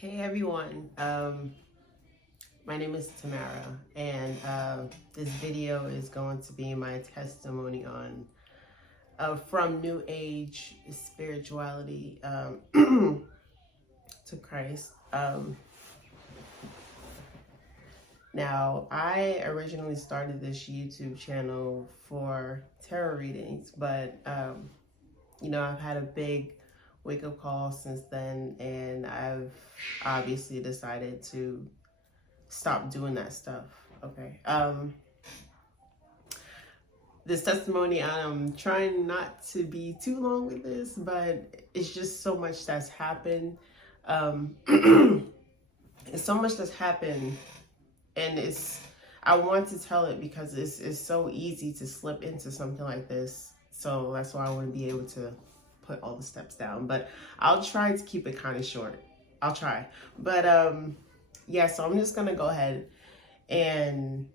Hey everyone, my name is Tamara, and this video is going to be my testimony on from New Age spirituality to Christ. Now, I originally started this YouTube channel for tarot readings, but I've had a big wake-up call since then, and I've obviously decided to stop doing that stuff. Okay. This testimony, I'm trying not to be too long with this, but it's just so much that's happened. It's so much that's happened, and I want to tell it because it's so easy to slip into something like this. So that's why I want to be able to put all the steps down, but I'll try to keep it kind of short. I'll try. But yeah, so I'm just gonna go ahead and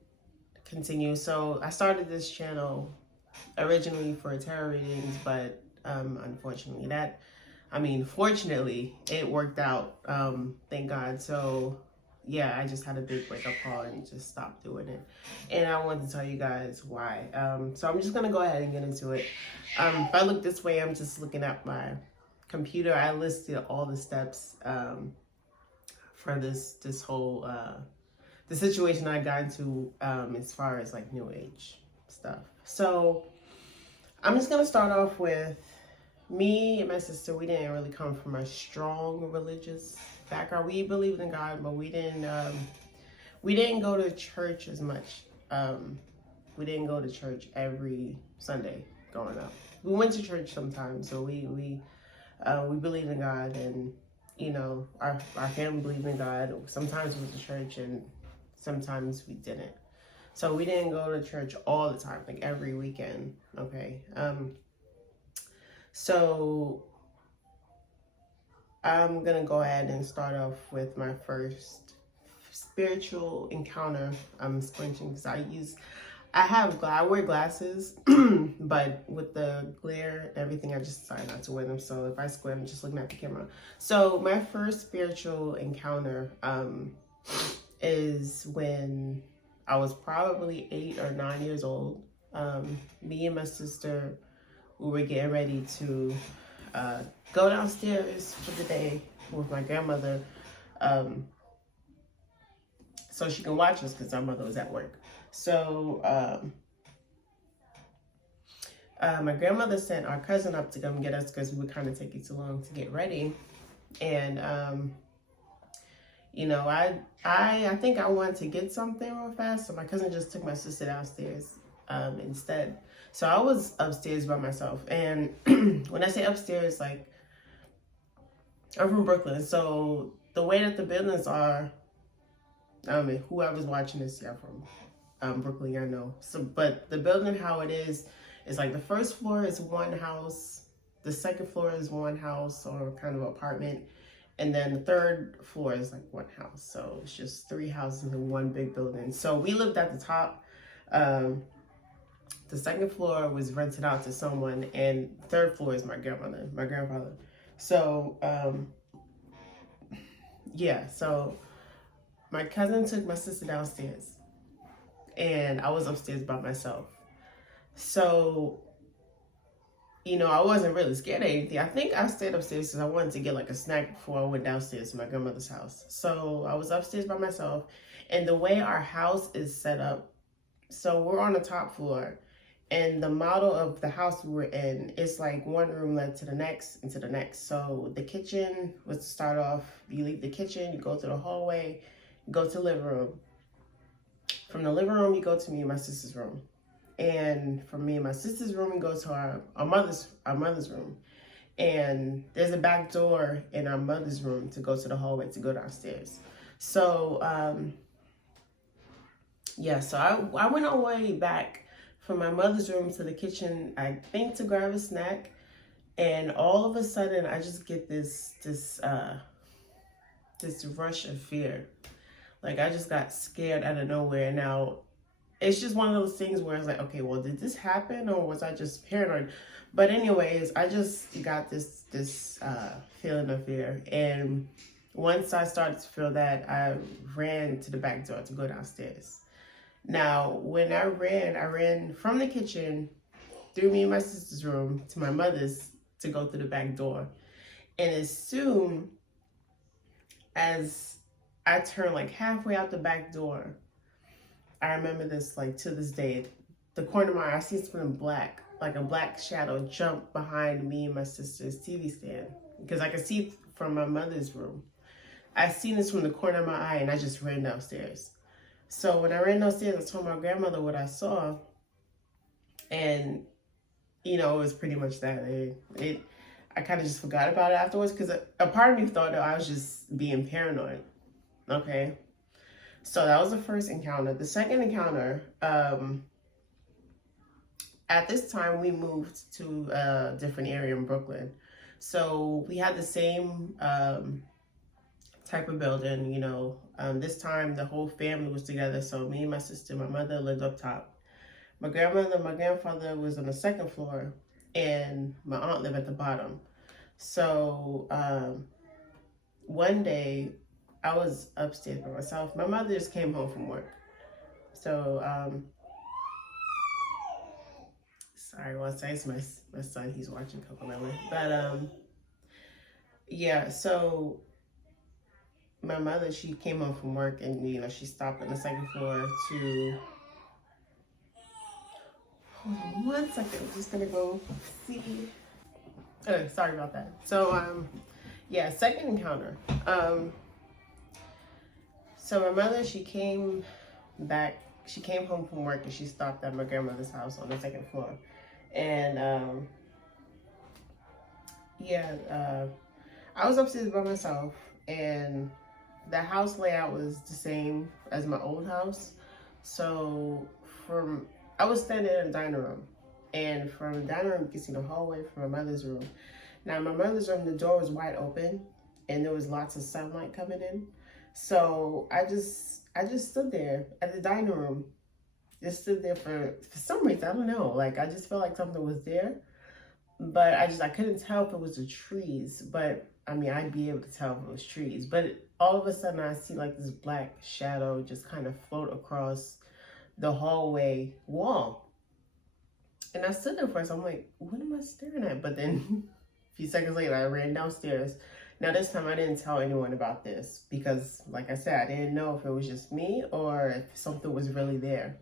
continue. So I started this channel originally for tarot readings, but unfortunately fortunately it worked out, thank God. So yeah, I just had a big wake up call and just stopped doing it, and I wanted to tell you guys why. So I'm just gonna go ahead and get into it. If I look this way, I'm just looking at my computer. I listed all the steps for this whole the situation I got into as far as like New Age stuff. So I'm just gonna start off with me and my sister. We didn't really come from a strong religious background. We believed in God, but we didn't go to church as much. We didn't go to church every Sunday growing up. We went to church sometimes, so we believed in God, and our family believed in God. Sometimes we went to church and sometimes we didn't. So we didn't go to church all the time, like every weekend. Okay. So I'm gonna go ahead and start off with my first spiritual encounter. I'm squinching because I wear glasses, but with the glare and everything, I just decided not to wear them. So if I squint, I'm just looking at the camera. So my first spiritual encounter is when I was probably 8 or 9 years old. Me and my sister, we were getting ready to go downstairs for the day with my grandmother, so she can watch us because our mother was at work. So my grandmother sent our cousin up to come get us because we would kind of take it too long to get ready. And I think I wanted to get something real fast, so my cousin just took my sister downstairs instead. So I was upstairs by myself, and when I say upstairs, like, I'm from Brooklyn, so the way that the buildings are, whoever's watching this, yeah, from Brooklyn, I know. So, but the building, how it is like the first floor is one house, the second floor is one house or kind of apartment, and then the third floor is like one house. So it's just 3 houses in one big building. So we lived at the top. The second floor was rented out to someone, and the third floor is my grandfather. So yeah, so my cousin took my sister downstairs, and I was upstairs by myself. So, I wasn't really scared of anything. I think I stayed upstairs because I wanted to get like a snack before I went downstairs to my grandmother's house. So I was upstairs by myself, and the way our house is set up, so we're on the top floor, and the model of the house we were in is like one room led to the next and to the next. So the kitchen was to start off, you leave the kitchen, you go to the hallway, you go to the living room. From the living room, you go to me and my sister's room. And from me and my sister's room, we go to our mother's room. And there's a back door in our mother's room to go to the hallway to go downstairs. So, yeah, so I went all the way back from my mother's room to the kitchen, I think to grab a snack. And all of a sudden, I just get this rush of fear. Like, I just got scared out of nowhere. Now, it's just one of those things where it's like, okay, well, did this happen or was I just paranoid? But anyways, I just got this feeling of fear. And Once I started to feel that, I ran to the back door to go downstairs. Now, when I ran from the kitchen through me and my sister's room to my mother's to go through the back door. And as soon as I turned like halfway out the back door, I remember this like to this day. The corner of my eye, I see something black, like a black shadow jump behind me and my sister's TV stand. Because I could see from my mother's room. I seen this from the corner of my eye and I just ran downstairs. So when I ran downstairs, I told my grandmother what I saw. And, you know, it was pretty much that. I kind of just forgot about it afterwards because a part of me thought that I was just being paranoid. Okay. So that was the first encounter. The second encounter, at this time we moved to a different area in Brooklyn. So we had the same type of building, you know. This time the whole family was together. So me and my sister, my mother lived up top. My grandmother and my grandfather was on the second floor, and my aunt lived at the bottom. So one day I was upstairs by myself. My mother just came home from work. So sorry, one second, my son, he's watching Coco Melon. But yeah, so my mother, she came home from work, and you know, she stopped on the second floor to, hold on one second, I'm just gonna go see. Oh, sorry about that. So yeah, second encounter. So my mother, she came home from work and she stopped at my grandmother's house on the second floor. And yeah, I was upstairs by myself, and the house layout was the same as my old house. So I was standing in the dining room, and from the dining room you can see the hallway from my mother's room. Now my mother's room, the door was wide open and there was lots of sunlight coming in. So I just stood there at the dining room, just stood there for some reason, I don't know, like I just felt like something was there, but I couldn't tell if it was the trees. But I mean, I'd be able to tell if it was trees, but all of a sudden I see like this black shadow just kind of float across the hallway wall. And I stood there first, I'm like, what am I staring at? But then a few seconds later, I ran downstairs. Now this time I didn't tell anyone about this because, like I said, I didn't know if it was just me or if something was really there.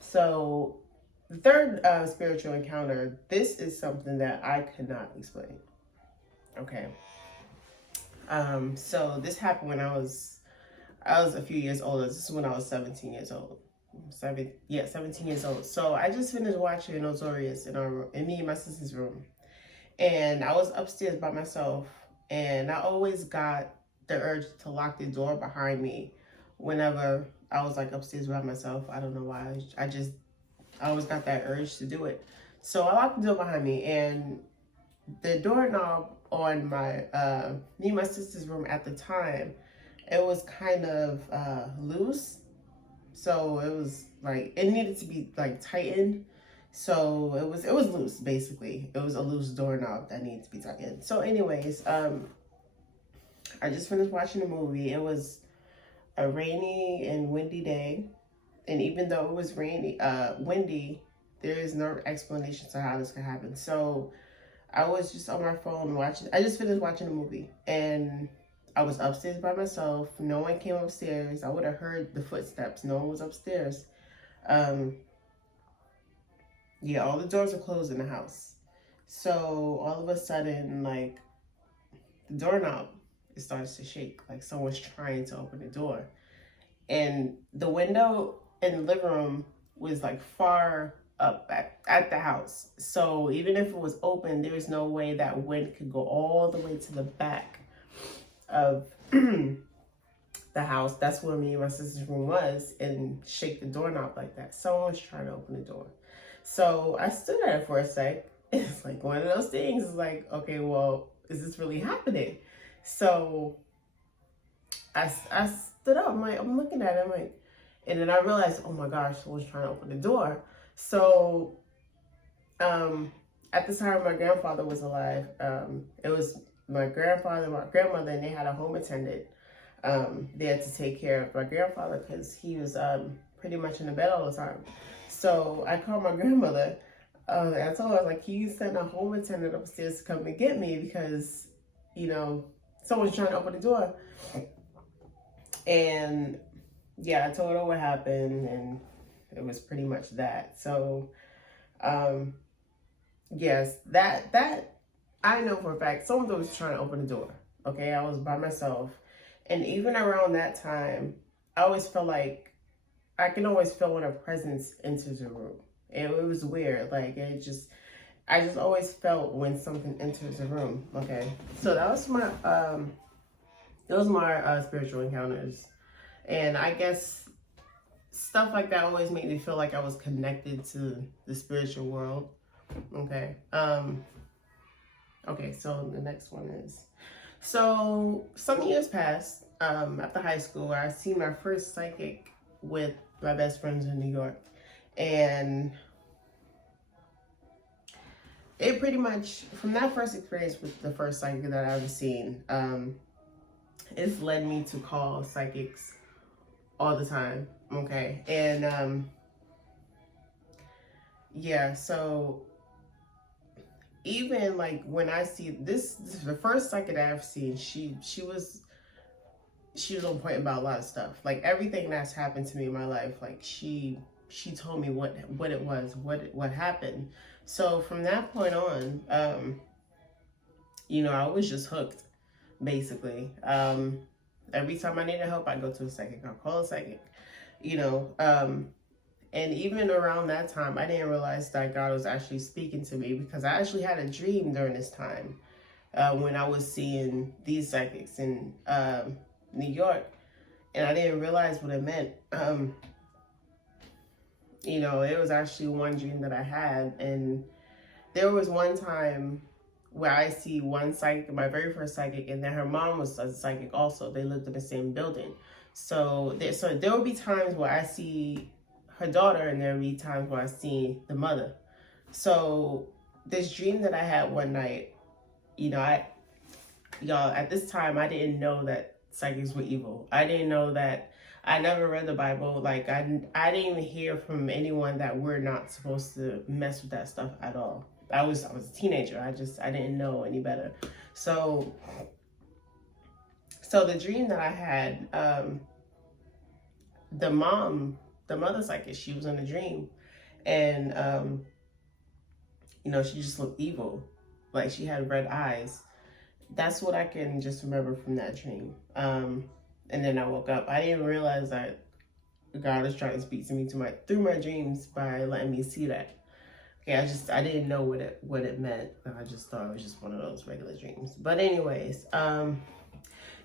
So the third spiritual encounter, this is something that I could not explain. Okay. So this happened when I was a few years older. This is when I was 17 years old. 17 years old. So I just finished watching Notorious in me and my sister's room. And I was upstairs by myself, and I always got the urge to lock the door behind me whenever I was like upstairs by myself. I don't know why. I always got that urge to do it. So I locked the door behind me, and the doorknob on my me and my sister's room at the time, it was kind of loose. So it was like, it needed to be like tightened. So it was loose, basically. It was a loose doorknob that needed to be tightened. So anyways, I just finished watching the movie. It was a rainy and windy day. And even though it was windy, there is no explanation to how this could happen. So I was just on my phone watching. I just finished watching the movie, and I was upstairs by myself. No one came upstairs. I would have heard the footsteps. No one was upstairs. Yeah, all the doors are closed in the house. So all of a sudden, like, the doorknob, it starts to shake, like someone's trying to open the door. And the window in the living room was like far up at the house. So even if it was open, there was no way that wind could go all the way to the back of the house. That's where me and my sister's room was, and shake the doorknob like that. Someone was trying to open the door. So I stood at it for a sec. It's like one of those things. It's like, okay, well, is this really happening? So I stood up. I'm looking at it. I'm like, and then I realized, oh my gosh, someone's trying to open the door. So at the time my grandfather was alive, it was my grandfather, my grandmother, and they had a home attendant there to take care of my grandfather because he was pretty much in the bed all the time. So I called my grandmother. I told her, like, can you send a home attendant upstairs to come and get me because, someone's trying to open the door. And yeah, I told her what happened, and it was pretty much that. So, yes, that I know for a fact someone was trying to open the door. Okay, I was by myself, and even around that time, I always felt like I can always feel when a presence enters a room. It was weird. Like, I just always felt when something enters a room. Okay, so that was my spiritual encounters, and I guess stuff like that always made me feel like I was connected to the spiritual world. Okay. Okay, so the next one is, so some years passed after high school, I seen my first psychic with my best friends in New York. And it pretty much, from that first experience with the first psychic that I've ever seen, it's led me to call psychics all the time. Okay. And yeah, so even like when I see this is the first psychic I've seen, she was on point about a lot of stuff. Like everything that's happened to me in my life, like she told me what it was, what happened. So from that point on, I was just hooked, basically. Every time I needed help, I go to a psychic. I'll call a psychic, and even around that time, I didn't realize that God was actually speaking to me, because I actually had a dream during this time when I was seeing these psychics in New York, and I didn't realize what it meant. It was actually one dream that I had, and there was one time where I see one psychic, my very first psychic, and then her mom was a psychic also. They lived in the same building. So there will be times where I see her daughter, and there will be times where I see the mother. So this dream that I had one night, at this time, I didn't know that psychics were evil. I didn't know that. I never read the Bible. Like, I didn't even hear from anyone that we're not supposed to mess with that stuff at all. I was a teenager. I didn't know any better. So the dream that I had, the mother psychic, she was in the dream, and she just looked evil, like she had red eyes. That's what I can just remember from that dream. And then I woke up. I didn't realize that God was trying to speak to me through my dreams by letting me see that. Okay, I didn't know what it meant. I just thought it was just one of those regular dreams. But anyways,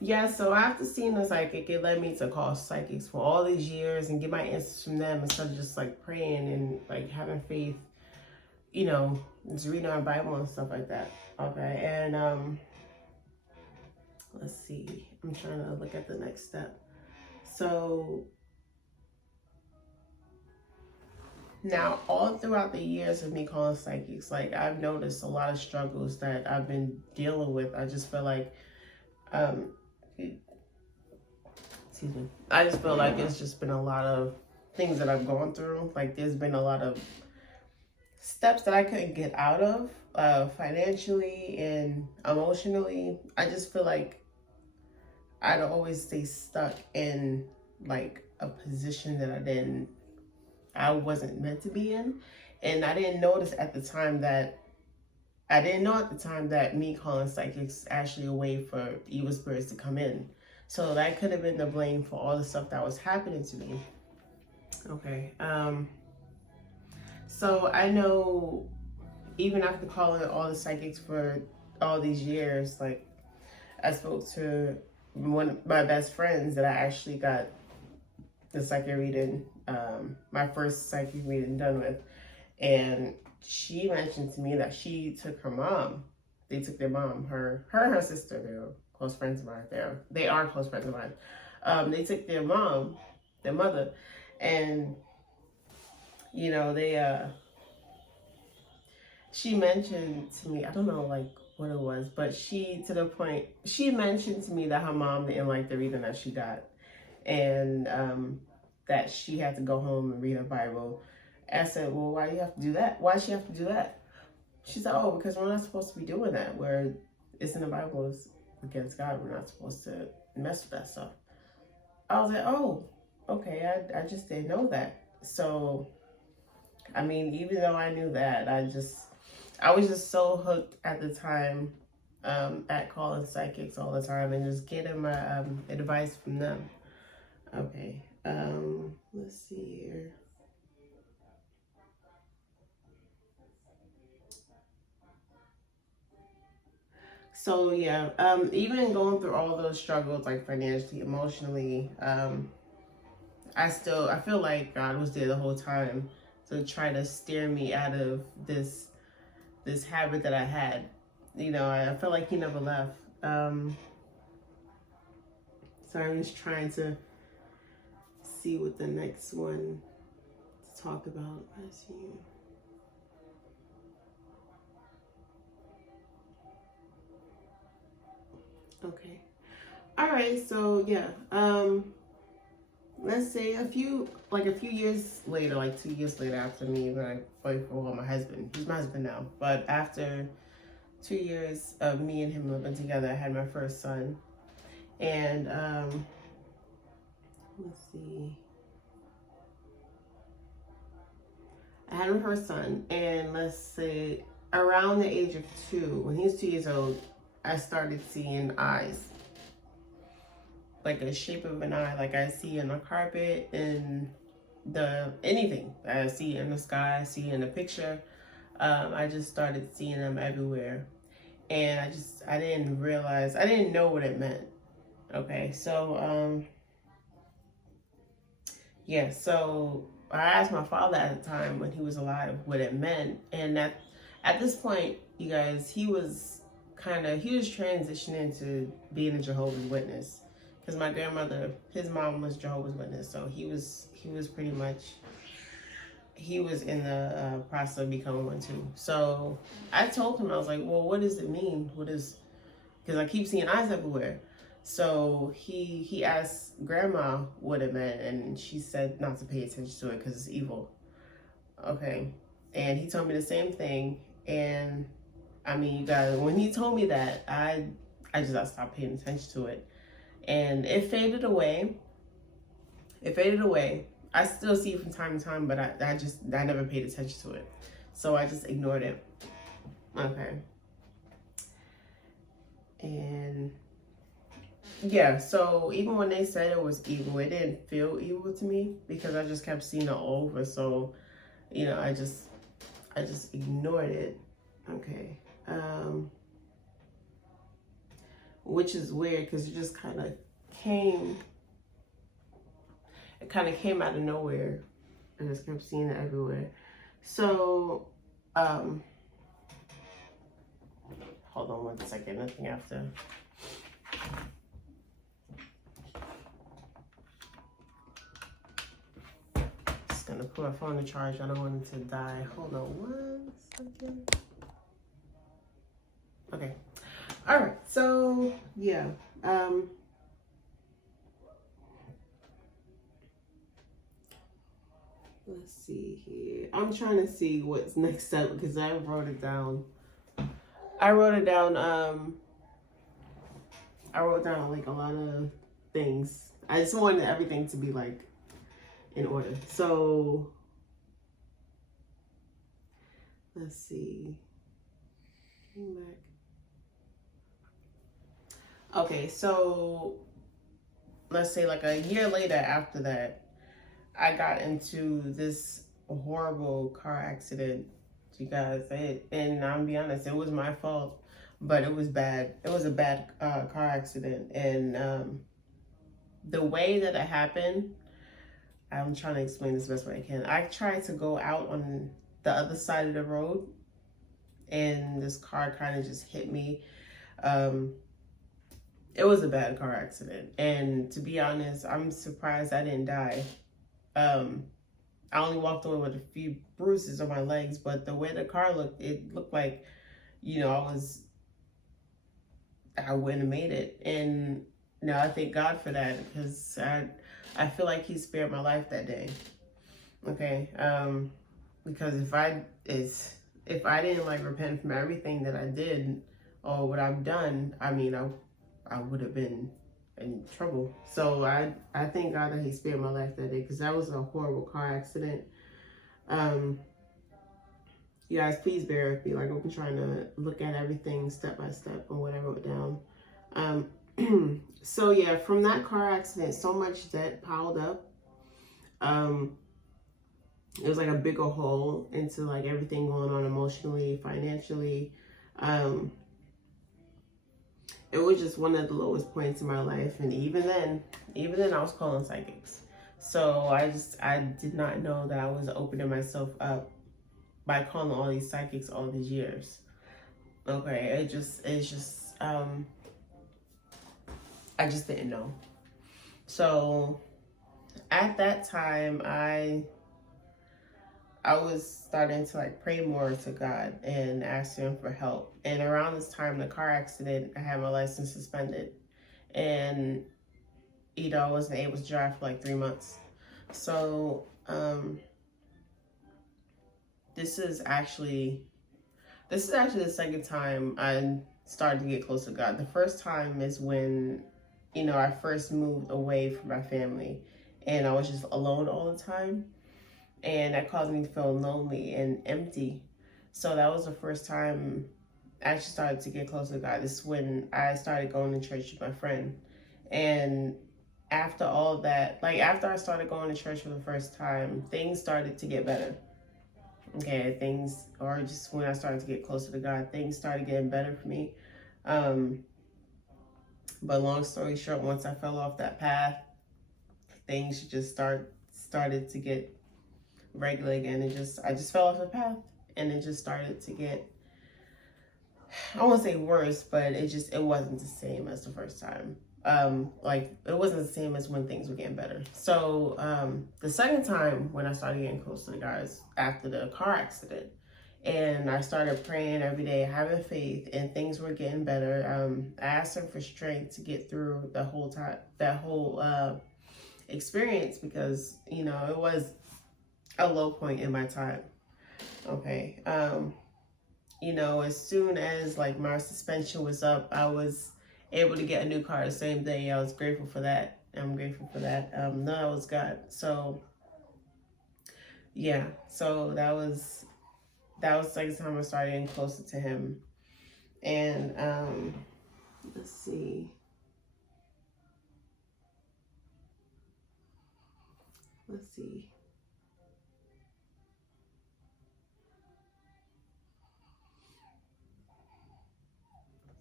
yeah, so after seeing the psychic, it led me to call psychics for all these years and get my answers from them instead of just like praying and like having faith, just reading our Bible and stuff like that. Okay, and let's see. I'm trying to look at the next step. So now, all throughout the years of me calling psychics, like I've noticed a lot of struggles that I've been dealing with. I just feel like, excuse me. I just feel like it's just been a lot of things that I've gone through. Like there's been a lot of steps that I couldn't get out of, financially and emotionally. I just feel like I'd always stay stuck in like a position that I wasn't meant to be in. And I didn't know at the time that me calling psychics is actually a way for evil spirits to come in. So that could have been the blame for all the stuff that was happening to me. Okay. So I know even after calling all the psychics for all these years, like I spoke to one of my best friends that I actually got the psychic reading, my first psychic reading done with, and she mentioned to me that she took her mom. They took their mom, her and her sister. They were close friends of mine. They are close friends of mine. They took their mom, their mother, and she mentioned to me, I don't know like what it was, but to the point, she mentioned to me that her mom didn't like the reading that she got, and that she had to go home and read her Bible. I said, well, why do you have to do that? Why does she have to do that? She said, oh, because we're not supposed to be doing that. Where it's in the Bible, it's against God. We're not supposed to mess with that stuff. I was like, oh, okay, I just didn't know that. So, I mean, even though I knew that, I was just so hooked at the time at calling psychics all the time and just getting my advice from them. Okay, let's see here. So yeah, even going through all those struggles, like financially, emotionally, I feel like God was there the whole time to try to steer me out of this habit that I had. You know, I feel like He never left. So I'm just trying to see what the next one to talk about. I see. Okay. All right. So yeah. Let's say a few years later, like 2 years later after me and my boyfriend, well, my husband, he's my husband now, but after 2 years of me and him living together, I had my first son. And let's see, I had my first son, and let's say around the age of 2, when he was 2 years old, I started seeing eyes, like a shape of an eye, like I see in the carpet, in anything I see in the sky, I see in the picture. I just started seeing them everywhere, and I didn't realize, I didn't know what it meant. Okay, so yeah, so I asked my father at the time when he was alive what it meant, and at this point, you guys, he was transitioning to being a Jehovah's Witness, because my grandmother, his mom was Jehovah's Witness, so he was pretty much, he was in the process of becoming one too. So I told him, I was like, well, what does it mean? Because I keep seeing eyes everywhere. So he asked grandma what it meant, and she said not to pay attention to it because it's evil. Okay. And he told me the same thing. And I mean, you guys, when he told me that, I stopped paying attention to it. And it faded away. I still see it from time to time, but I never paid attention to it. So I just ignored it. Okay. And yeah, so even when they said it was evil, it didn't feel evil to me because I just kept seeing it over. So, you know, I just ignored it. Okay. Which is weird because it just kind of came out of nowhere. I just kept seeing it everywhere. So, hold on 1 second. Nothing after. Just gonna put my phone to charge. I don't want it to die. Hold on 1 second. Okay. All right. So yeah. Let's see here. I'm trying to see what's next up because I wrote it down. I wrote down like a lot of things. I just wanted everything to be like in order. So let's see. Okay, so let's say like a year later after that, I got into this horrible car accident, you guys. And I'm be honest, it was my fault, but it was bad. It was a bad car accident, and the way that it happened, I'm trying to explain this the best way I can. I tried to go out on the other side of the road, and this car kind of just hit me. It was a bad car accident, and to be honest, I'm surprised I didn't die. I only walked away with a few bruises on my legs, but the way the car looked, it looked like, you know, I wouldn't have made it. And now I thank God for that, because I feel like he spared my life that day. Okay. Because if I didn't like repent from everything that I did or what I've done, I mean, I would have been in trouble. So I thank God that he spared my life that day, because that was a horrible car accident. You guys, please bear with me. Like, I'm trying to look at everything step by step and what I wrote down. So yeah, from that car accident, so much debt piled up. It was like a bigger hole into like everything going on emotionally, financially. It was just one of the lowest points in my life, and even then I was calling psychics. So I did not know that I was opening myself up by calling all these psychics all these years. Okay, it's just I just didn't know. So at that time, I was starting to like pray more to God and ask him for help. And around this time, the car accident, I had my license suspended, and I wasn't able to drive for like 3 months. So this is actually the second time I started to get close to God. The first time is when I first moved away from my family, and I was just alone all the time. And that caused me to feel lonely and empty. So that was the first time I actually started to get close to God. This is when I started going to church with my friend. And after all that, like after I started going to church for the first time, things started to get better. Okay, or just when I started to get closer to God, things started getting better for me. But long story short, once I fell off that path, things just started to get regular again. I just fell off the path, and it just started to get, I won't say worse, but it wasn't the same as the first time. Like it wasn't the same as when things were getting better. So the second time when I started getting close to the guys after the car accident, and I started praying every day, having faith, and things were getting better. I asked him for strength to get through that whole experience, because it was a low point in my time. Okay. As soon as like my suspension was up, I was able to get a new car the same day. I was grateful for that. I'm grateful for that. No, that was God. So yeah, so that was the second time I started getting closer to him. And let's see.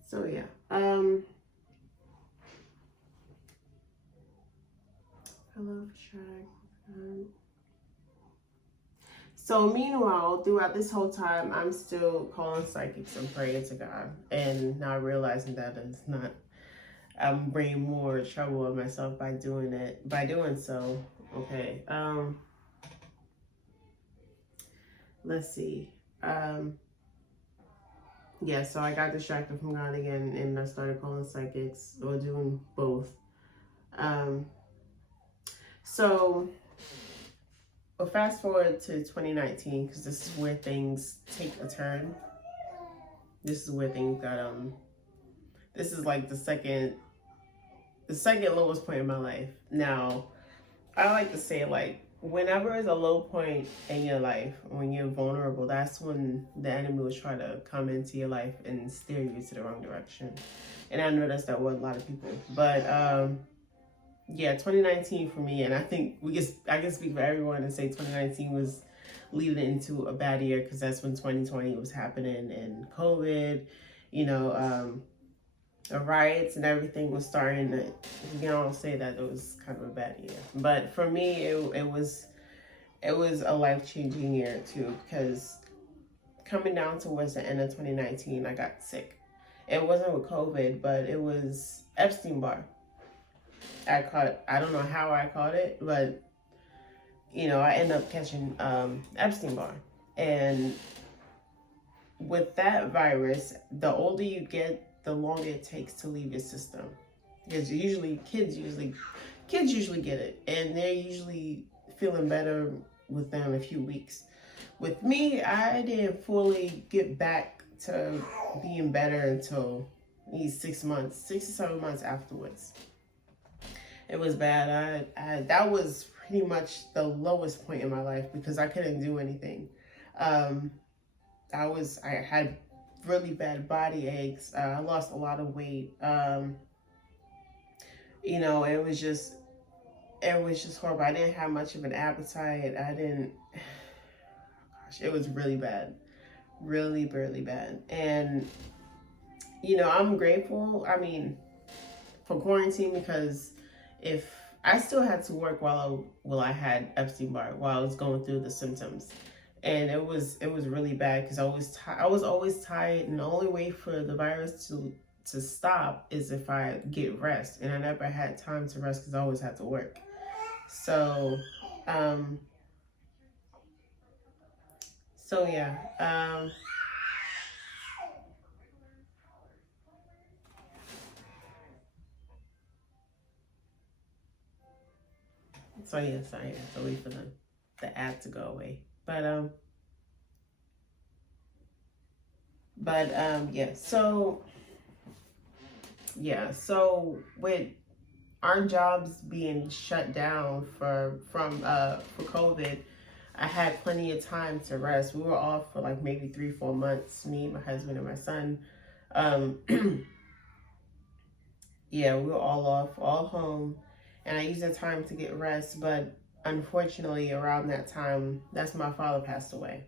So yeah. Hello, track. So meanwhile, throughout this whole time, I'm still calling psychics and praying to God, and not realizing that I'm bringing more trouble on myself by doing so. Okay. Let's see. Yeah, so I got distracted from God again, and I started calling psychics, or doing both. So we'll fast forward to 2019, because this is where things take a turn. This is where things got this is like the second lowest point in my life. Now, I like to say, like, whenever there's a low point in your life, when you're vulnerable, that's when the enemy will try to come into your life and steer you to the wrong direction. And I noticed that with a lot of people. But yeah, 2019 for me, and I think I can speak for everyone and say 2019 was leading into a bad year, because that's when 2020 was happening, and COVID, the riots and everything was starting to, say that it was kind of a bad year. But for me, it was a life-changing year too, because coming down towards the end of 2019, I got sick. It wasn't with COVID, but it was Epstein-Barr. I don't know how I caught it, but I ended up catching Epstein-Barr. And with that virus, the older you get, the longer it takes to leave your system. Because kids usually get it, and they're usually feeling better within a few weeks. With me, I didn't fully get back to being better until maybe 6 months, 6 to 7 months afterwards. It was bad. That was pretty much the lowest point in my life because I couldn't do anything. I had really bad body aches. I lost a lot of weight. It was just horrible. I didn't have much of an appetite. Gosh, it was really bad, really, really bad. And I'm grateful. I mean, for quarantine, because if I still had to work while I had Epstein-Barr, while I was going through the symptoms, and it was really bad because I was always tired, and the only way for the virus to stop is if I get rest, and I never had time to rest because I always had to work. So yeah. So yeah, sorry, I have to wait for the ad to go away. Yeah. So with our jobs being shut down for COVID, I had plenty of time to rest. We were off for like maybe 3-4 months, me, my husband, and my son. Um, yeah, we were all off, all home, and I used that time to get rest. But unfortunately, around that time, that's when my father passed away,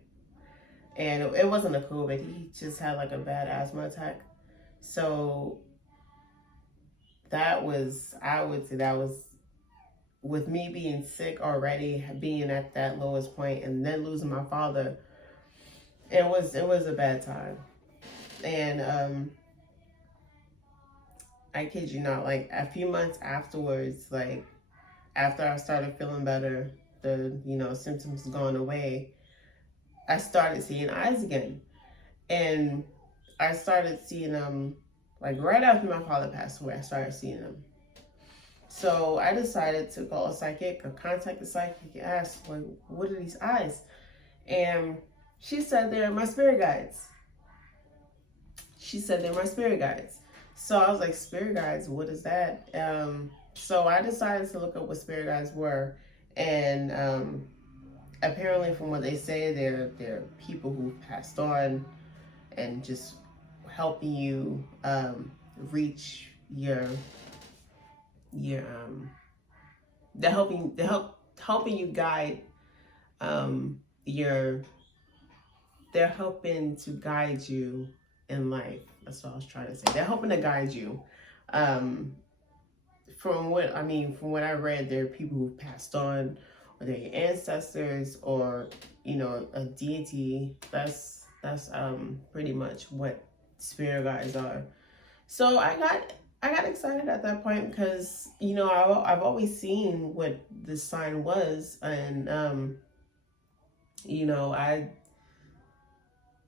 and it wasn't a COVID. He just had like a bad asthma attack. So I would say that was, with me being sick already, being at that lowest point, and then losing my father. It was a bad time, and I kid you not, like a few months afterwards, like after I started feeling better, the symptoms going away, I started seeing eyes again, and I started seeing them like right after my father passed away. I started seeing them. So I decided to call a psychic or contact a psychic and ask, like, what are these eyes? And she said they're my spirit guides. So I was like, spirit guides, what is that? So I decided to look up what spirit guides were. And apparently, from what they say, they're people who passed on and just helping you reach your they're helping you guide they're helping to guide you in life. That's what I was trying to say. They're helping to guide you. From what I read, there are people who've passed on, or they're your ancestors, or a deity. That's pretty much what spirit guides are. So I got excited at that point because I've always seen what this sign was, and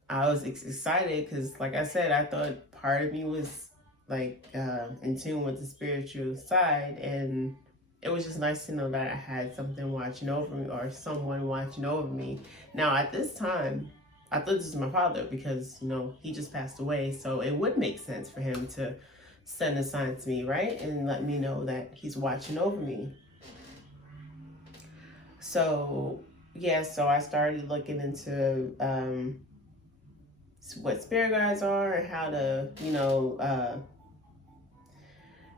I was excited because, like I said, I thought part of me was like in tune with the spiritual side, and it was just nice to know that I had something watching over me, or someone watching over me. Now at this time, I thought this was my father because he just passed away, so it would make sense for him to send a sign to me, right, and let me know that he's watching over me. So yeah, so I started looking into what spirit guides are, and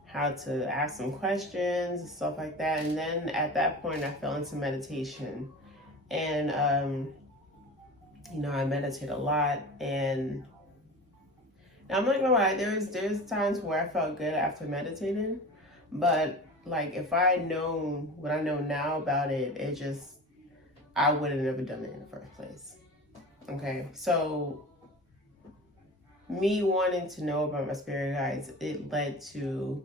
how to ask them questions and stuff like that. And then at that point, I fell into meditation, and I meditate a lot. And now, I'm not gonna lie, there's times where I felt good after meditating, but like if I had known what I know now about it, I would have never done it in the first place. Okay, so me wanting to know about my spirit guides, it led to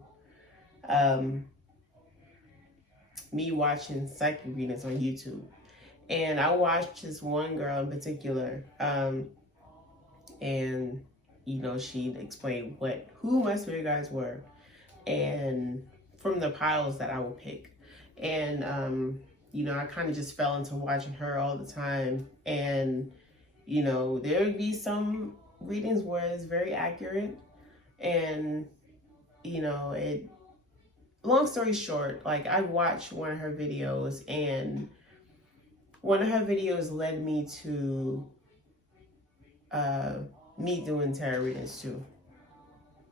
me watching psychic readings on YouTube. And I watched this one girl in particular, and you know, she explained who my spirit guides were, and from the piles that I would pick. And you know, I kind of just fell into watching her all the time. And you know, there would be some readings where it's very accurate, and you know, it, long story short, like, I watched one of her videos, and one of her videos led me to me doing tarot readings too.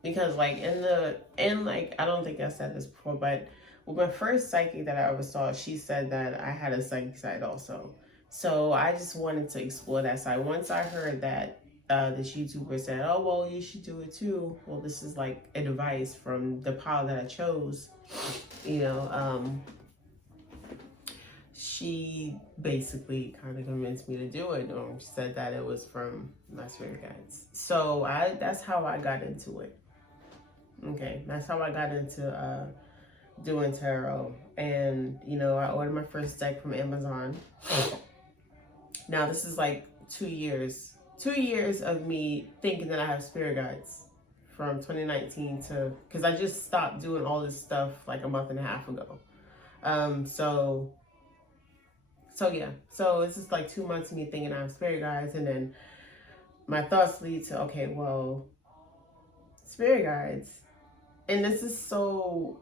Because like like, I don't think I said this before, but with my first psychic that I ever saw, she said that I had a psychic side also. So I just wanted to explore that side. Once I heard that this YouTuber said, oh, well, you should do it too. Well, this is like advice from the pile that I chose, you know, she basically kind of convinced me to do it. She said that it was from my spirit guides. So that's how I got into it. Okay, that's how I got into doing tarot. And you know, I ordered my first deck from Amazon. Now this is like 2 years of me thinking that I have spirit guides, from 2019 to, because I just stopped doing all this stuff like a month and a half ago. So yeah, so it's just like 2 months of me thinking I have spirit guides, and then my thoughts lead to, okay, well, spirit guides. And this is so,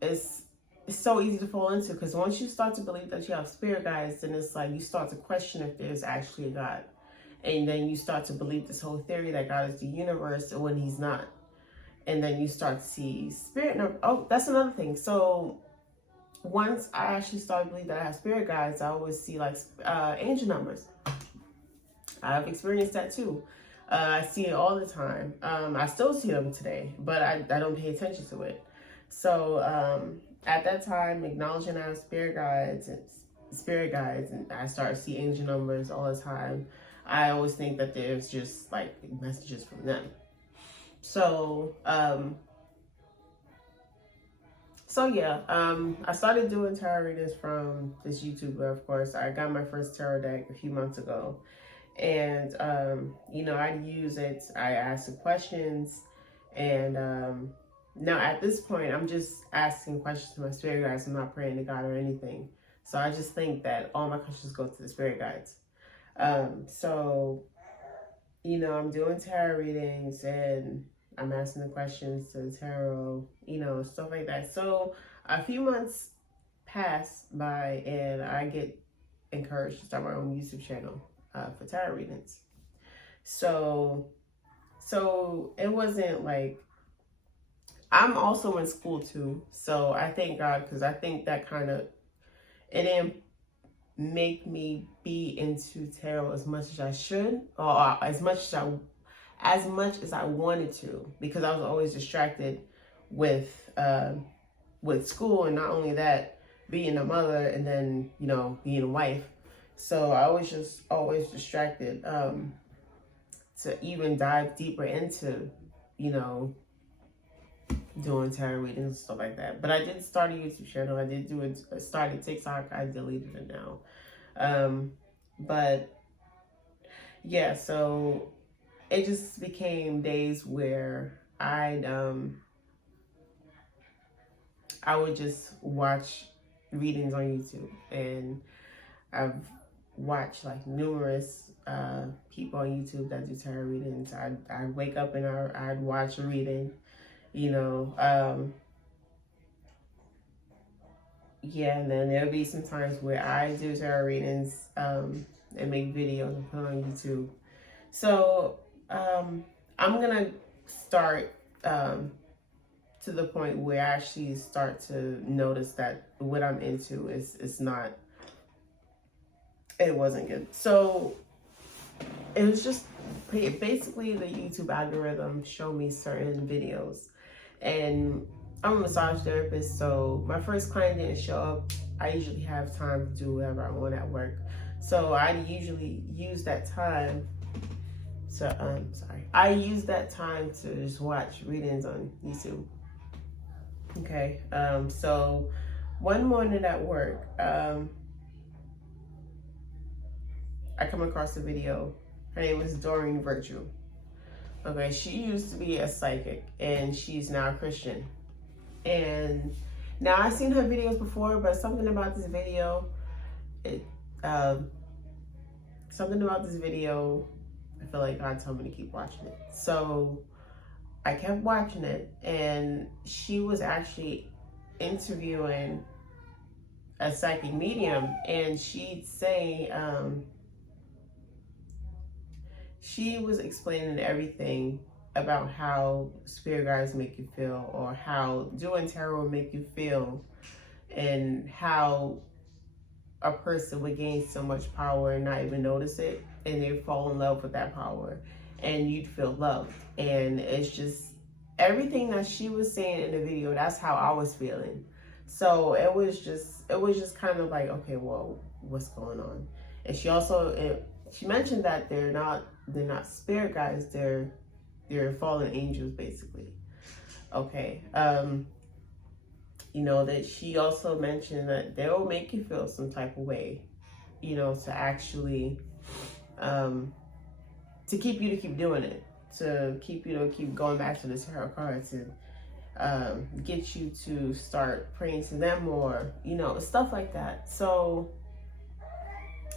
it's so easy to fall into, because once you start to believe that you have spirit guides, then it's like you start to question if there's actually a God. And then you start to believe this whole theory that God is the universe when he's not. And then you start to see spirit. Oh, that's another thing. So once I actually started to believe that I have spirit guides, I always see like angel numbers. I've experienced that too. I see it all the time. I still see them today, but I don't pay attention to it. So at that time, acknowledging I have spirit guides, and I start to see angel numbers all the time. I always think that there's just like messages from them. So yeah, I started doing tarot readings from this YouTuber. Of course, I got my first tarot deck a few months ago. And, you know, I'd use it, I asked the questions, and now at this point, I'm just asking questions to my spirit guides. I'm not praying to God or anything. So I just think that all my questions go to the spirit guides. So, you know, I'm doing tarot readings, and I'm asking the questions to the tarot, you know, stuff like that. So a few months pass by, and I get encouraged to start my own YouTube channel for tarot readings. So it wasn't like, I'm also in school too. So I thank God, because I think that kind of, it didn't make me be into tarot as much as I should, or as much as I wanted to, because I was always distracted with school, and not only that, being a mother, and then, you know, being a wife. So I was just always distracted to even dive deeper into, you know, doing tarot readings and stuff like that. But I did start a YouTube channel. I did do it. I started TikTok. I deleted it now. But yeah, so it just became days where I would just watch readings on YouTube, and I've watched like numerous people on YouTube that do tarot readings. I'd wake up and I'd watch a reading, you know. Yeah, and then there'll be some times where I do tarot readings and make videos and put on YouTube. So I'm gonna start to the point where I actually start to notice that what I'm into is not, it wasn't good. So it was just basically the YouTube algorithm showed me certain videos. And I'm a massage therapist, so my first client didn't show up. I usually have time to do whatever I want at work. So I usually use that time to, I use that time to just watch readings on YouTube. Okay, so one morning at work, I come across a video. Her name is Doreen Virtue. Okay, she used to be a psychic and she's now a Christian. And now I've seen her videos before, but something about this video, it um, something about this video, I feel like God told me to keep watching it. So I kept watching it, and she was actually interviewing a psychic medium, and she'd say, she was explaining everything about how spirit guides make you feel, or how doing tarot will make you feel, and how a person would gain so much power and not even notice it, and they fall in love with that power, and you'd feel loved. And it's just everything that she was saying in the video, that's how I was feeling. So it was just kind of like, okay, well, what's going on? And she also she mentioned that they're not spirit guides, they're fallen angels, basically. Okay. You know, that she also mentioned that they'll make you feel some type of way, you know, to actually to keep you to keep doing it, to keep you to keep going back to the tarot cards, and get you to start praying to them more, you know, stuff like that. So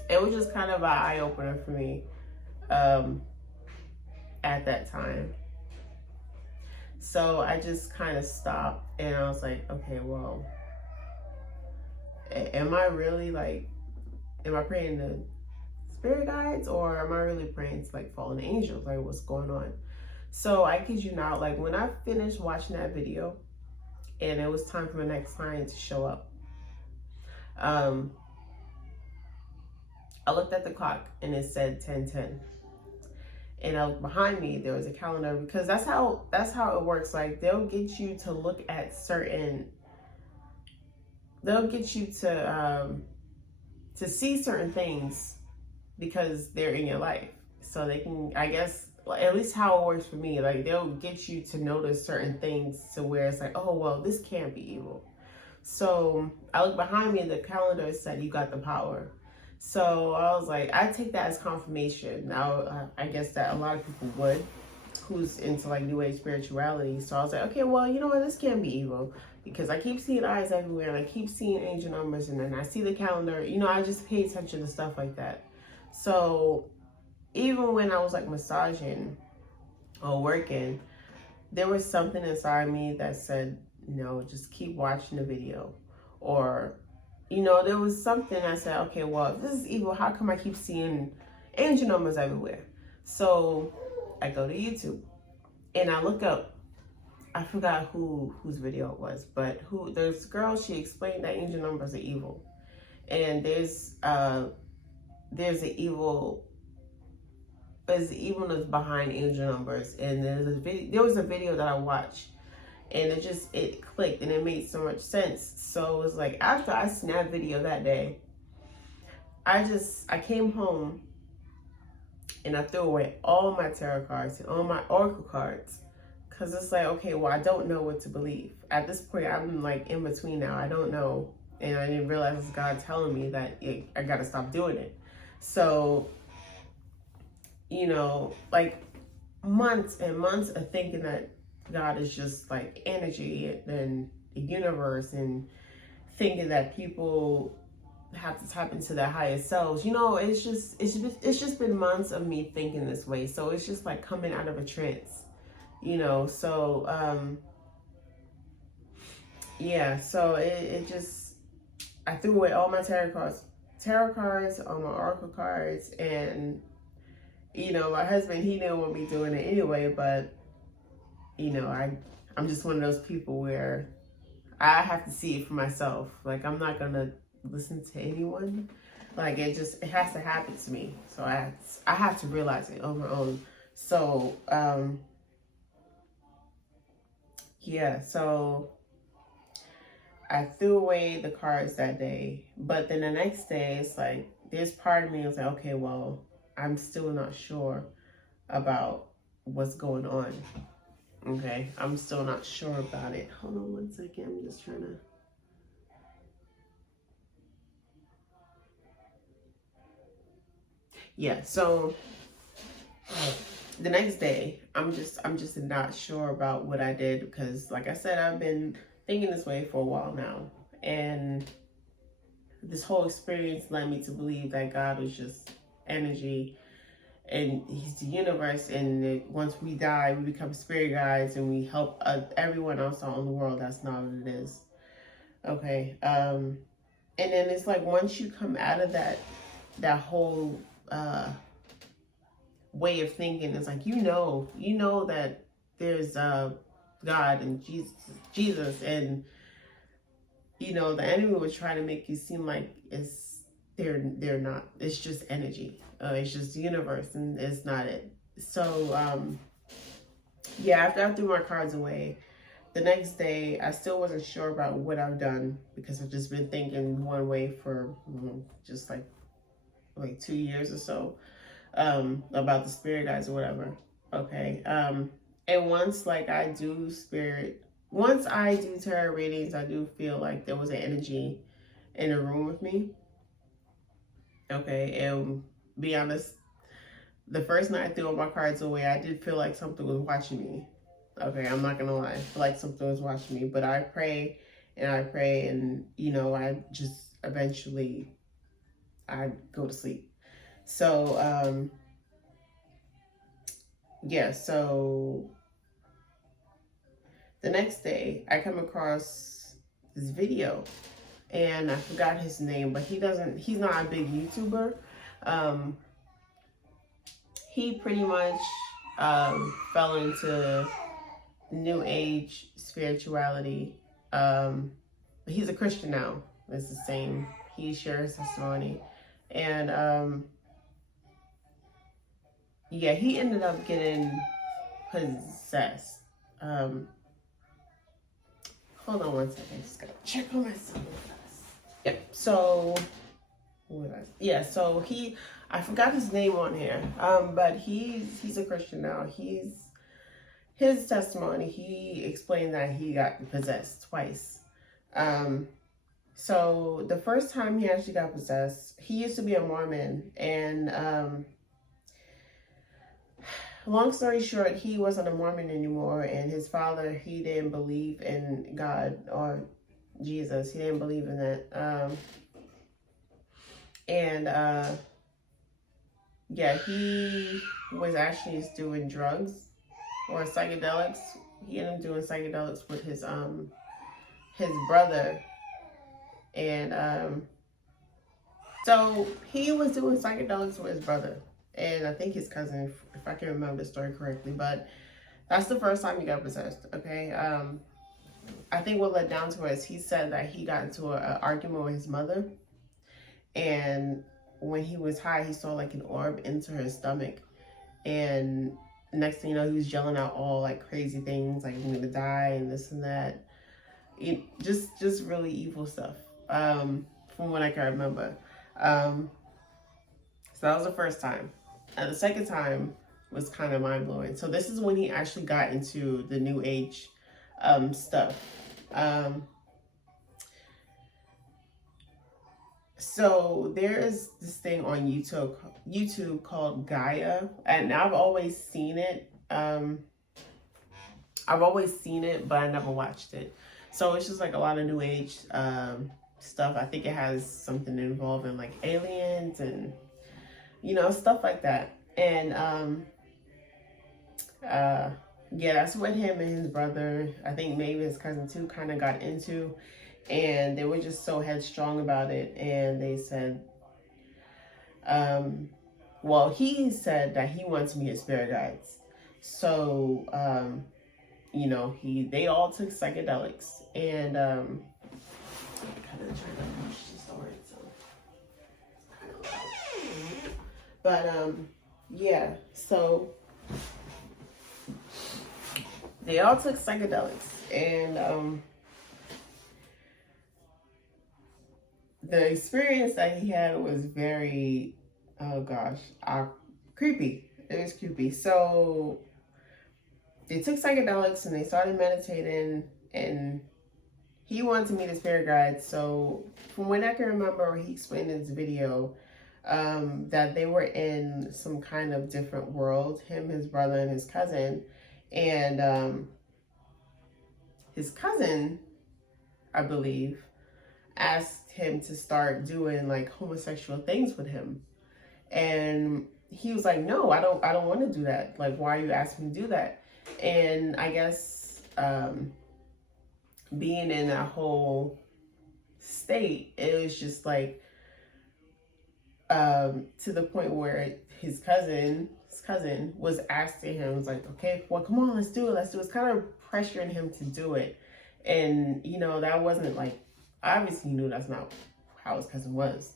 it was just kind of an eye-opener for me at that time. So I just kind of stopped, and I was like, okay, well, am I really like, am I praying to spirit guides, or am I really praying to like fallen angels? Like, what's going on? So I kid you not, like when I finished watching that video and it was time for my next client to show up, I looked at the clock and it said 10:10. And I looked behind me, there was a calendar, because that's how it works. Like they'll get you to look at certain, they'll get you to see certain things because they're in your life. So they can, I guess, at least how it works for me, like they'll get you to notice certain things to where it's like, oh, well, this can't be evil. So I looked behind me and the calendar said, you got the power. So I was like, I take that as confirmation. Now, I guess that a lot of people would, who's into like new age spirituality. So I was like, okay, well, you know what, this can't be evil, because I keep seeing eyes everywhere and I keep seeing angel numbers, and then I see the calendar, you know, I just pay attention to stuff like that. So even when I was like massaging or working, there was something inside me that said, no, just keep watching the video. Or, you know, there was something I said, okay, well, if this is evil, how come I keep seeing angel numbers everywhere? So I go to YouTube and I look up, I forgot whose video it was, but there's a girl, she explained that angel numbers are evil. And there's an evilness behind angel numbers. And there was a video that I watched, and it clicked and it made so much sense. So it was like, after I seen that video that day, I came home and I threw away all my tarot cards and all my oracle cards, because it's like, okay, well, I don't know what to believe at this point. I'm like in between now. I don't know, and I didn't realize it's God telling me that I gotta stop doing it. So, you know, like months and months of thinking that God is just like energy and the universe, and thinking that people have to tap into their highest selves. You know, it's just been months of me thinking this way. So it's just like coming out of a trance, you know. So yeah, so it just, I threw away all my tarot cards, all my oracle cards, and you know, my husband, he didn't want me doing it anyway, but you know, I'm just one of those people where I have to see it for myself. Like, I'm not gonna listen to anyone. Like, it has to happen to me. So I have to realize it on my own. So yeah, so I threw away the cards that day. But then the next day, it's like, there's part of me was like, okay, well, I'm still not sure about what's going on. Okay, I'm still not sure about it. Hold on one second, I'm just trying to. Yeah, so the next day, I'm just not sure about what I did, because like I said, I've been thinking this way for a while now, and this whole experience led me to believe that God was just energy, and he's the universe, and once we die, we become spirit guides and we help everyone else out in the world. That's not what it is. Okay. And then it's like, once you come out of that whole way of thinking, it's like, that there's God and Jesus, and the enemy was trying to make you seem like they're not. It's just energy. It's just the universe, and it's not it. So yeah, after I threw my cards away, the next day I still wasn't sure about what I've done, because I've just been thinking one way for just like 2 years or so, about the spirit guides or whatever. Okay. And once I do tarot readings, I do feel like there was an energy in the room with me. Okay. And be honest, the first night I threw all my cards away, I did feel like something was watching me. Okay, I'm not gonna lie. I feel like something was watching me, but I pray, and I just eventually I go to sleep. So yeah, so the next day I come across this video, and I forgot his name, but he's not a big YouTuber. He pretty much fell into New Age spirituality. He's a Christian now. It's the same. He shares testimony, and yeah, he ended up getting possessed. Hold on one second. I just gotta check on myself. Yep. So so I forgot his name on here. But he's a Christian now. His testimony, he explained that he got possessed twice. So the first time he actually got possessed, he used to be a Mormon, and long story short, he wasn't a Mormon anymore, and his father, he didn't believe in God or Jesus. He didn't believe in that. Yeah, he was actually doing drugs or psychedelics. He ended up doing psychedelics with his brother, and so he was doing psychedelics with his brother, and I think his cousin, if I can remember the story correctly. But that's the first time he got possessed. Okay. I think what led down to it is he said that he got into an argument with his mother, and when he was high, he saw like an orb enter his stomach, and next thing you know, he was yelling out all like crazy things, like, "I'm gonna die," and this and that. Just really evil stuff, from what I can remember. So that was the first time. And the second time was kind of mind-blowing. So this is when he actually got into the New Age stuff. So there is this thing on YouTube called Gaia, and I've always seen it. But I never watched it. So it's just like a lot of New Age stuff. I think it has something involving like aliens and stuff like that. And yeah, that's what him and his brother, I think maybe his cousin too, kind of got into. And they were just so headstrong about it. And they said, well, he said that he wants to meet his spirit guides. So, they all took psychedelics. And, kind of trying to push the story, so kind of loud. But, yeah, so they all took psychedelics. And, the experience that he had was very, creepy. It was creepy. So they took psychedelics and they started meditating, and he wanted to meet his spirit guide. So from what I can remember, he explained in this video, that they were in some kind of different world, him, his brother, and his cousin. And his cousin, I believe, asked him to start doing like homosexual things with him. And he was like, no, I don't want to do that. Like, why are you asking me to do that? And I guess being in that whole state, it was just like to the point where his cousin was asking him, was like, okay, well, come on, let's do it. It's kind of pressuring him to do it. And, you know, that wasn't like, obviously he knew that's not how his cousin was,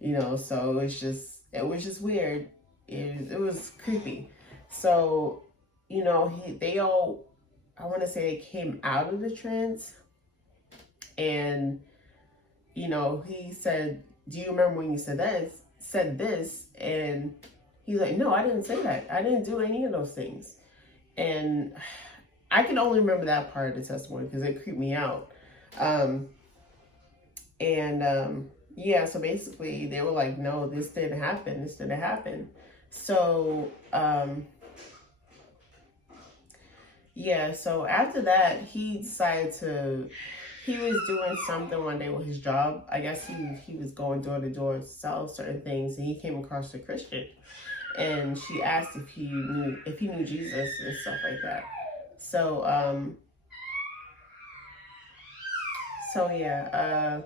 you know, so it was just weird. It was creepy. So, you know, they all, I want to say, came out of the trance. And, you know, he said, do you remember when you said this? And he's like, no, I didn't say that. I didn't do any of those things. And I can only remember that part of the testimony because it creeped me out. Yeah, so basically they were like, no, this didn't happen. So, yeah, so after that, he decided he was doing something one day with his job. I guess he was going door to door to sell certain things, and he came across a Christian. And she asked if he knew Jesus and stuff like that. So, yeah,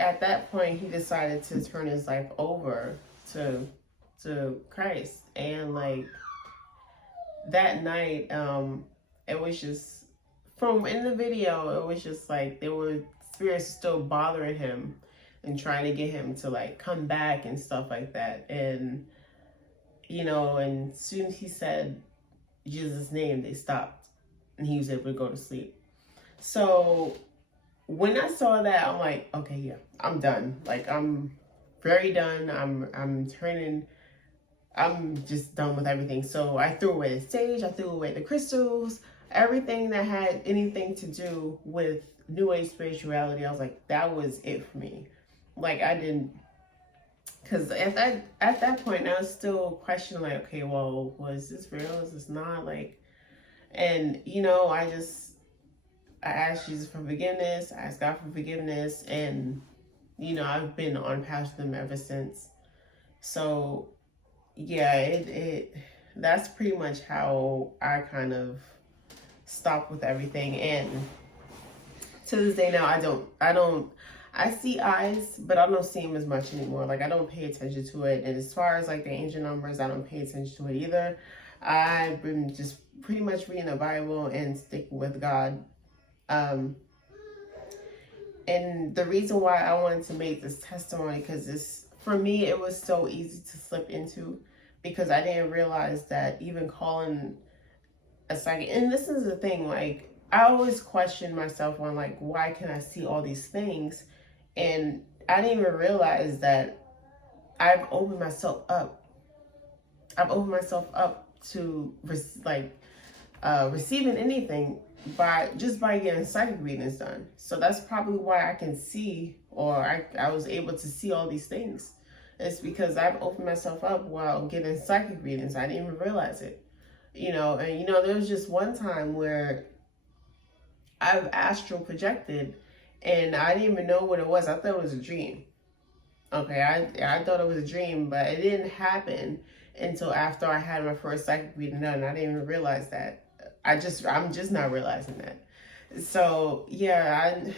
at that point, he decided to turn his life over to Christ. And like that night, it was just, from in the video, it was just like there were spirits still bothering him and trying to get him to like come back and stuff like that. And, you know, and as soon as he said Jesus' name, they stopped and he was able to go to sleep. So when I saw that, I'm like, okay, yeah, I'm done. Like, I'm very done. I'm just done with everything. So I threw away the stage, I threw away the crystals, everything that had anything to do with New Age spirituality. I was like, that was it for me. Like, I didn't, because at that point, I was still questioning, like, okay, well, was this real? Is this not? Like, and, you know, I asked Jesus for forgiveness, I asked God for forgiveness, and, you know, I've been on path with him ever since. So, yeah, that's pretty much how I kind of stopped with everything. And to this day now, I see eyes, but I don't see them as much anymore. Like, I don't pay attention to it. And as far as like the angel numbers, I don't pay attention to it either. I've been just pretty much reading the Bible and sticking with God. And the reason why I wanted to make this testimony, because for me, it was so easy to slip into, because I didn't realize that even calling a psychic, and this is the thing, like, I always question myself on, like, why can I see all these things? And I didn't even realize that I've opened myself up. I've opened myself up to, like, receiving anything by getting psychic readings done. So that's probably why I can see, or I was able to see all these things. It's because I've opened myself up while getting psychic readings. I didn't even realize it, you know. And, you know, there was just one time where I've astral projected and I didn't even know what it was. I thought it was a dream. Okay, I thought it was a dream, but it didn't happen until after I had my first psychic reading done. I didn't even realize that. I'm just not realizing that. So yeah,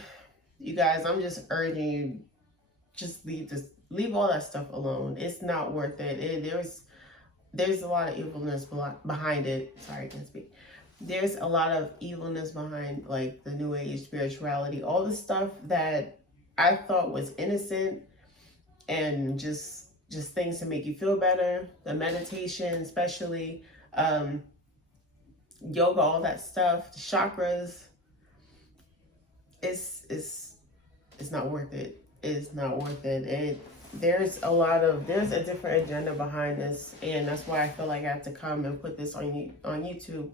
you guys, I'm just urging you, just leave all that stuff alone. It's not worth it. There's a lot of evilness behind it. Sorry, I can't speak. There's a lot of evilness behind, like, the New Age spirituality, all the stuff that I thought was innocent and just things to make you feel better. The meditation, especially, yoga, all that stuff, the chakras. It's not worth it. It's not worth it. There's a different agenda behind this, and that's why I feel like I have to come and put this on YouTube,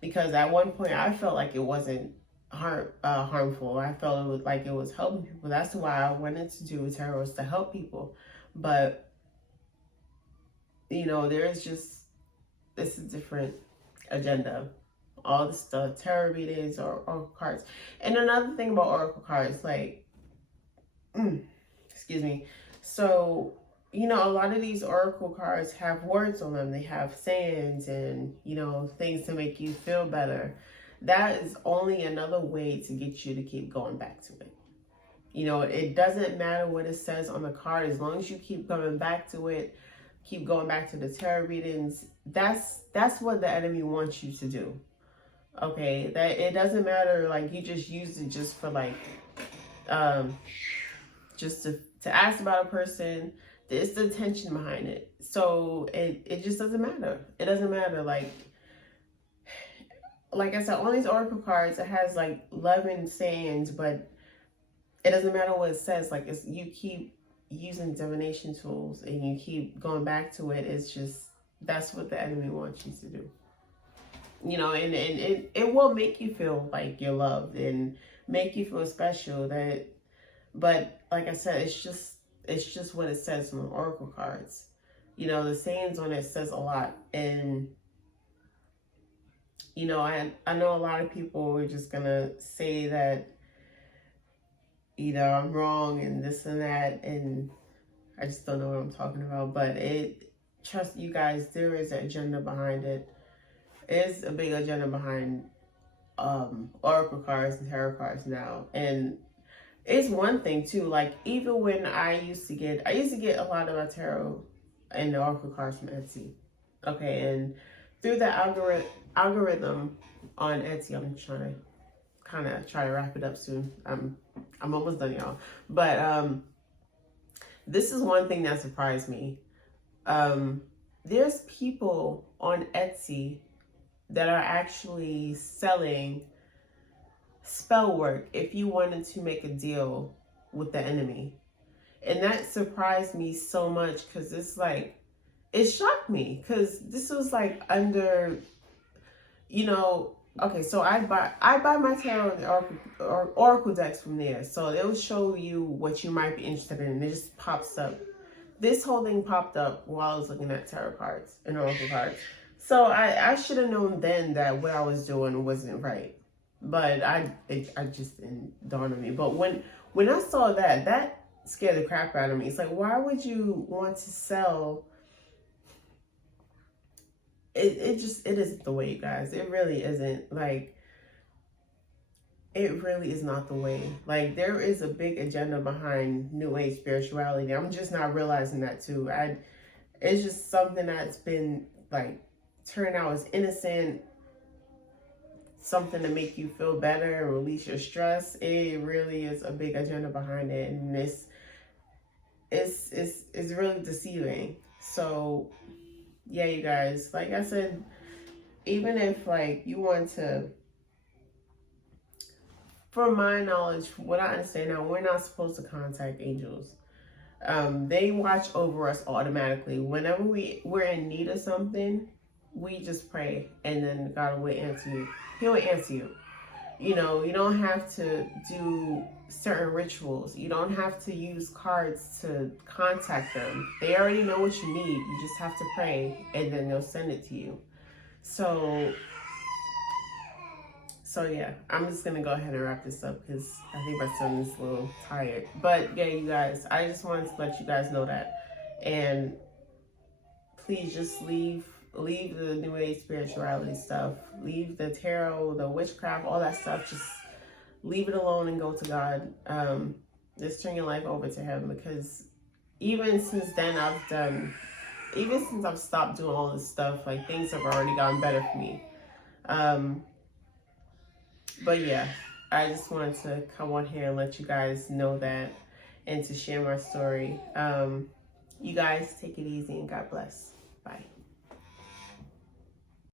because at one point I felt like it wasn't harmful. I felt it was like it was helping people. That's why I wanted to do tarot, was to help people. But you know, there's just, this is different agenda. All the stuff, tarot readings or oracle cards. And another thing about oracle cards, like, excuse me. So, you know, a lot of these oracle cards have words on them. They have sayings and, you know, things to make you feel better. That is only another way to get you to keep going back to it. You know, it doesn't matter what it says on the card, as long as you keep coming back to it, keep going back to the tarot readings. That's what the enemy wants you to do. Okay, that it doesn't matter, like, you just use it just for, like, just to ask about a person. It's the intention behind it. So it just doesn't matter. It doesn't matter. Like I said, on these oracle cards, it has like 11 sayings, but it doesn't matter what it says. Like, it's, you keep using divination tools and you keep going back to it. It's just, that's what the enemy wants you to do. You know, and it will make you feel like you're loved and make you feel special. That, but like I said, it's just what it says on the oracle cards. You know, the sayings on it says a lot. And you know, I know a lot of people are just gonna say that, you know, I'm wrong and this and that, and I just don't know what I'm talking about. But trust you guys, there is an agenda behind it. There's a big agenda behind oracle cards and tarot cards now. And it's one thing too, like, even when I used to get a lot of my tarot and the oracle cards from Etsy. Okay, and through the algorithm on Etsy, I'm trying to try to wrap it up soon. I'm almost done, y'all. But this is one thing that surprised me. There's people on Etsy that are actually selling spell work if you wanted to make a deal with the enemy. And that surprised me so much, because it's like, it shocked me, because this was like under, you know, okay, so I buy my tarot and oracle decks from there. So it will show you what you might be interested in. It just pops up. This whole thing popped up while I was looking at tarot cards and oracle cards. So I should have known then that what I was doing wasn't right. But I just didn't dawn on me. But when I saw that scared the crap out of me. It's like, why would you want to sell? It isn't the way, you guys. It really isn't. Like, it really is not the way. Like, there is a big agenda behind New Age spirituality. I'm just not realizing that too. It's just something that's been like turned out as innocent, something to make you feel better and release your stress. It really is a big agenda behind it, and it's really deceiving. So yeah, you guys, like I said, even if like you want to, from my knowledge, what I understand now, we're not supposed to contact angels. They watch over us automatically. Whenever we're in need of something, we just pray, and then God will answer you. He will answer you. You know, you don't have to do certain rituals. You don't have to use cards to contact them. They already know what you need. You just have to pray, and then they'll send it to you. So yeah, I'm just gonna go ahead and wrap this up, because I think my son is a little tired. But yeah, you guys, I just wanted to let you guys know that. And please just leave the New Age spirituality stuff. Leave the tarot, the witchcraft, all that stuff. Just leave it alone and go to God. Just turn your life over to Him, because even since I've stopped doing all this stuff, like, things have already gotten better for me. But yeah, I just wanted to come on here and let you guys know that, and to share my story. You guys take it easy, and God bless. Bye.